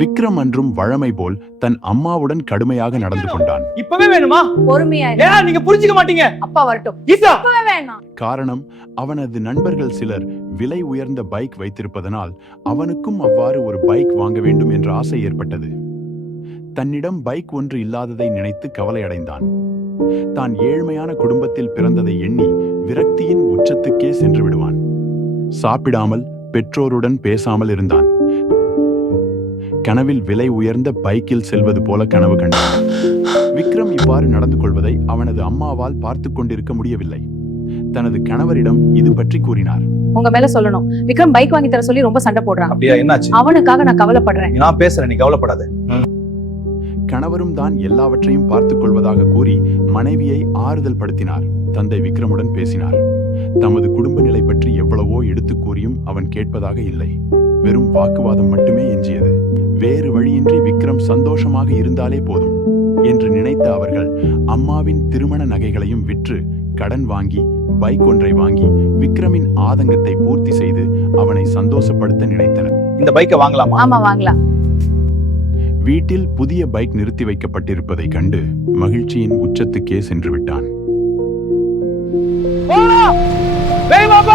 விக்ரம் அன்றும் வழமை போல் தன் அம்மாவுடன் கடுமையாக நடந்து கொண்டான். இப்பவே வேணுமா? பொறுமையா நீங்க புரிஞ்சுக்க மாட்டீங்க. அப்பா வரட்டும். இப்பவே வேணாம். காரணம், அவனது நண்பர்கள் சிலர் விலை உயர்ந்த பைக் வைத்திருப்பதனால் அவனுக்கும் அவ்வாறு ஒரு பைக் வாங்க வேண்டும் என்ற ஆசை ஏற்பட்டது. தன்னிடம் பைக் ஒன்று இல்லாததை நினைத்து கவலையடைந்தான். தான் ஏழ்மையான குடும்பத்தில் பிறந்ததை எண்ணி விரக்தியின் உச்சத்துக்கே சென்று விடுவான். சாப்பிடாமல் பெற்றோருடன் பேசாமல் இருந்தான். கனவில் விலை உயர்ந்த பைக்கில் செல்வது போல கனவு கண்டான். விக்ரம் இவ்வாறு நடந்து கொள்வதை அவனது அம்மாவால் பார்த்து கொண்டிருக்க முடியவில்லை. தனது கணவரிடம் இது பற்றி கூறினார். உங்க மேல சொல்லணும், விக்ரம் பைக் வாங்கி தர சொல்லி ரொம்ப சண்டை போடுறான். அப்படியா? என்னாச்சு? அவனுக்காக நான் கவலைப்படுறேன். நான் பேசுறேன், நீ கவலைப்படாத. கணவரும் தான் எல்லாவற்றையும் பார்த்துக் கொள்வதாக கூறி மனைவியை ஆறுதல் படுத்தினார். தந்தை விக்ரமுடன் பேசினார். தமது குடும்ப நிலை பற்றி எவ்வளவோ எடுத்து கூறியும் அவன் கேட்பதாக இல்லை. வெறும் வாக்குவாதம் மட்டுமே எஞ்சியது. வேறு வழியின்றி விக்ரம் சந்தோஷமாக இருந்தாலே போதும் என்று நினைத்த அவர்கள் அம்மாவின் திருமண நகைகளையும் விற்று கடன் வாங்கி பைக் ஒன்றை வாங்கி விக்ரமின் ஆதங்கத்தை பூர்த்தி செய்து அவனை சந்தோஷப்படுத்த நினைத்தனர். இந்த பைக்கை வாங்கலாமா? ஆமா, வாங்கலாம். வீட்டில் புதிய பைக் நிறுத்தி வைக்கப்பட்டிருப்பதை கண்டு மகிழ்ச்சியின் உச்சத்துக்கே சென்று விட்டான். வேகமாக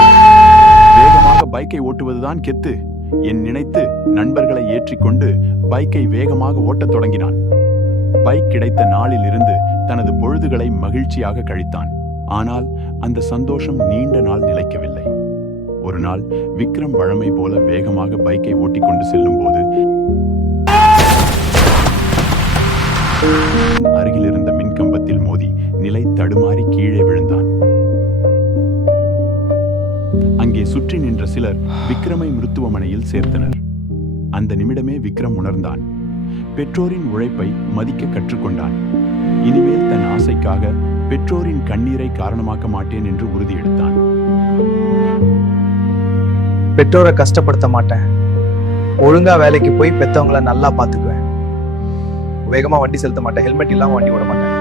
பைக்கை ஓட்டுவதுதான் கெத்து என் நினைத்து நண்பர்களை ஏற்றிக்கொண்டு பைக்கை வேகமாக ஓட்டத் தொடங்கினான். பைக் கிடைத்த நாளில் இருந்து தனது பொழுதுகளை மகிழ்ச்சியாக கழித்தான். ஆனால் அந்த சந்தோஷம் நீண்ட நாள் நிலைக்கவில்லை. ஒரு நாள் விக்ரம் வழமை போல வேகமாக பைக்கை ஓட்டிக்கொண்டு செல்லும் போது அருகில் இருந்த மின்கம்பத்தில் மோதி நிலை தடுமாறி கீழே விழுந்தான். அங்கே சுற்றி நின்ற சிலர் விக்ரமை மருத்துவமனையில் சேர்த்தனர். அந்த நிமிடமே விக்ரம் உணர்ந்தான். பெற்றோரின் உழைப்பை மதிக்க கற்றுக்கொண்டான். இனிமேல் தன் ஆசைக்காக பெற்றோரின் கண்ணீரை காரணமாக்க மாட்டேன் என்று உறுதி எடுத்தான். பெற்றோரை கஷ்டப்படுத்த மாட்டேன். ஒழுங்கா வேலைக்கு போய் பெத்தவங்களை நல்லா பாத்துக்குவேன். வேகமா வண்டி செலுத்த மாட்டேன். ஹெல்மெட் இல்லாம வண்டி ஓட மாட்டேன்.